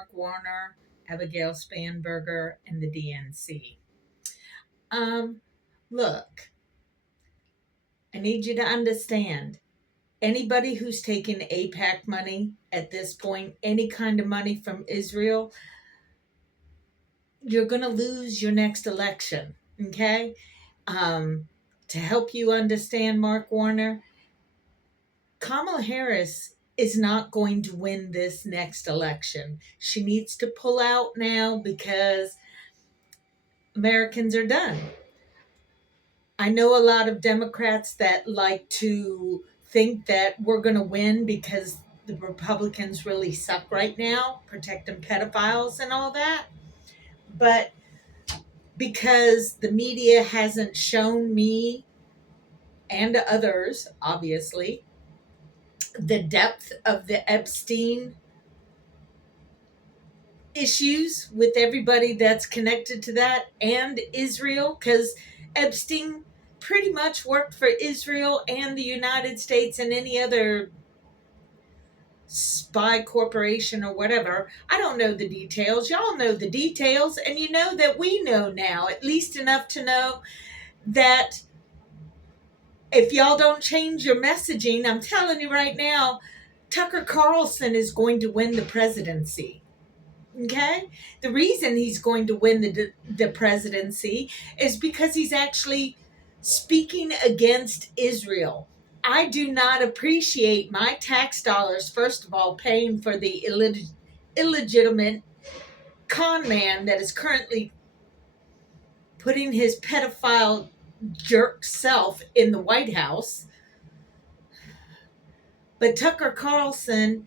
Mark Warner, Abigail Spanberger, and the DNC. Look, I need you to understand anybody who's taken AIPAC money at this point, any kind of money from Israel, you're going to lose your next election. Okay? To help you understand, Mark Warner, Kamala Harris is not going to win this next election. She needs to pull out now because Americans are done. I know a lot of Democrats that like to think that we're going to win because the Republicans really suck right now, protecting pedophiles and all that. But because the media hasn't shown me and others, obviously, the depth of the Epstein issues with everybody that's connected to that and Israel, because Epstein pretty much worked for Israel and the United States and any other spy corporation or whatever. I don't know the details. Y'all know the details, and you know that we know now, at least enough to know that if y'all don't change your messaging, I'm telling you right now, Tucker Carlson is going to win the presidency. Okay? The reason he's going to win the presidency is because he's actually speaking against Israel. I do not appreciate my tax dollars, first of all, paying for the illegitimate con man that is currently putting his pedophile jerk self in the White House. But Tucker Carlson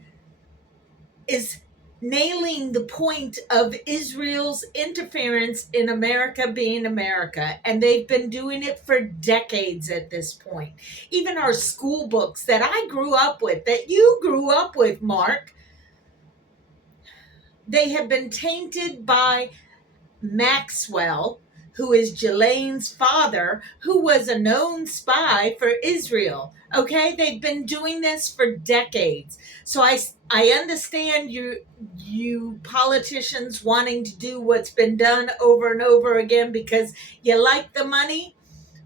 is nailing the point of Israel's interference in America being America. And they've been doing it for decades at this point. Even our school books that I grew up with, that you grew up with, Mark, they have been tainted by Maxwell, who is Ghislaine's father, who was a known spy for Israel. Okay, they've been doing this for decades. So I understand you politicians wanting to do what's been done over and over again because you like the money.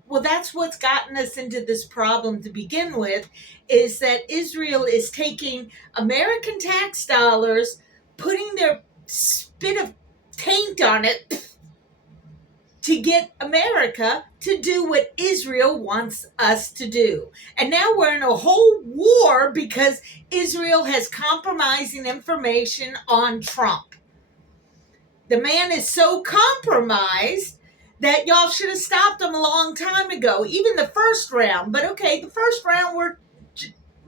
Well, that's what's gotten us into this problem to begin with, is that Israel is taking American tax dollars, putting their spit of taint on it to get America to do what Israel wants us to do. And now we're in a whole war because Israel has compromising information on Trump. The man is so compromised that y'all should have stopped him a long time ago, even the first round. But okay, the first round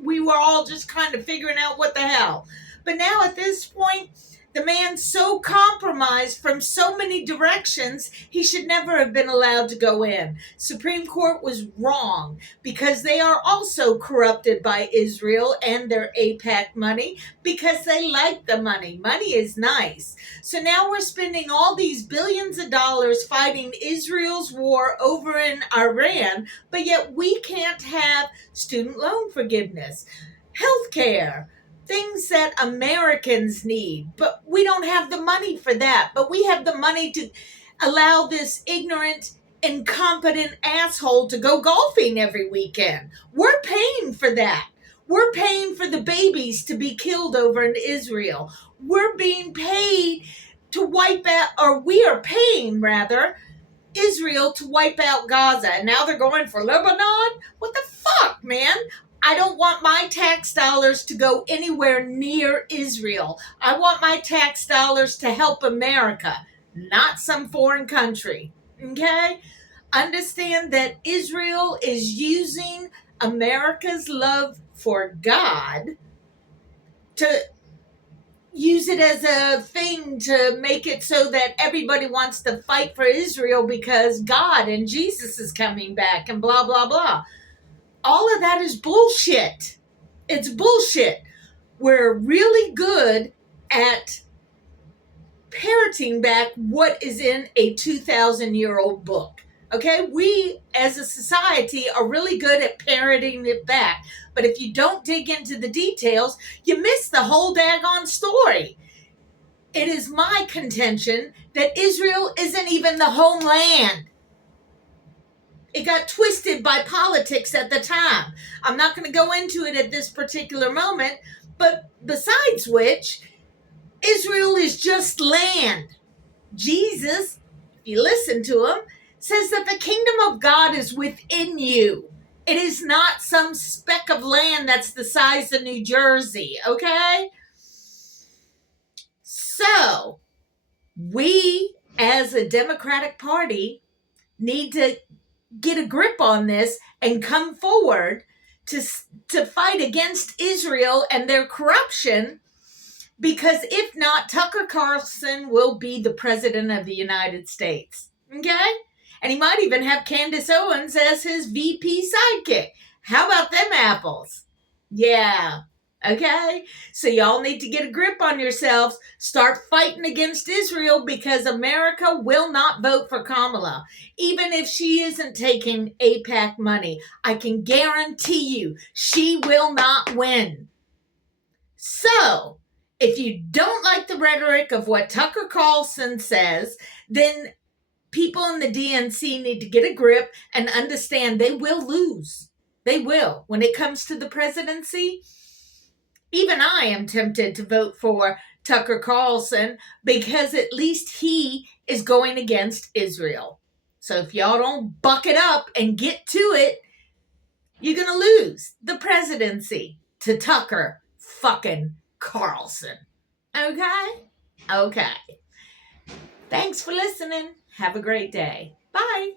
we were all just kind of figuring out what the hell. But now at this point, the man's so compromised from so many directions, he should never have been allowed to go in. Supreme Court was wrong because they are also corrupted by Israel and their AIPAC money because they like the money. Money is nice. So now we're spending all these billions of dollars fighting Israel's war over in Iran, but yet we can't have student loan forgiveness, healthcare, things that Americans need, but we don't have the money for that. But we have the money to allow this ignorant, incompetent asshole to go golfing every weekend. We're paying for that. We're paying for the babies to be killed over in Israel. We're being paid to wipe out, or we are paying rather, Israel to wipe out Gaza. And now they're going for Lebanon? What the fuck, man? I don't want my tax dollars to go anywhere near Israel. I want my tax dollars to help America, not some foreign country. Okay? Understand that Israel is using America's love for God to use it as a thing to make it so that everybody wants to fight for Israel because God and Jesus is coming back and blah, blah, blah. All of that is bullshit. It's bullshit. We're really good at parroting back what is in a 2,000-year-old book. Okay? We, as a society, are really good at parroting it back. But if you don't dig into the details, you miss the whole daggone story. it is my contention that Israel isn't even the homeland. It got twisted by politics at the time. I'm not going to go into it at this particular moment, but besides which, Israel is just land. Jesus, if you listen to him, says that the kingdom of God is within you. It is not some speck of land that's the size of New Jersey, okay? So, we as a Democratic Party need to get a grip on this and come forward to fight against Israel and their corruption, because if not, Tucker Carlson will be the president of the United States. Okay? And he might even have Candace Owens as his VP sidekick. How about them apples? Yeah. Okay? So y'all need to get a grip on yourselves. Start fighting against Israel, because America will not vote for Kamala. Even if she isn't taking AIPAC money, I can guarantee you she will not win. So, if you don't like the rhetoric of what Tucker Carlson says, then people in the DNC need to get a grip and understand they will lose. They will. When it comes to the presidency, even I am tempted to vote for Tucker Carlson, because at least he is going against Israel. So if y'all don't buck it up and get to it, you're going to lose the presidency to Tucker fucking Carlson. Okay? Okay. Thanks for listening. Have a great day. Bye.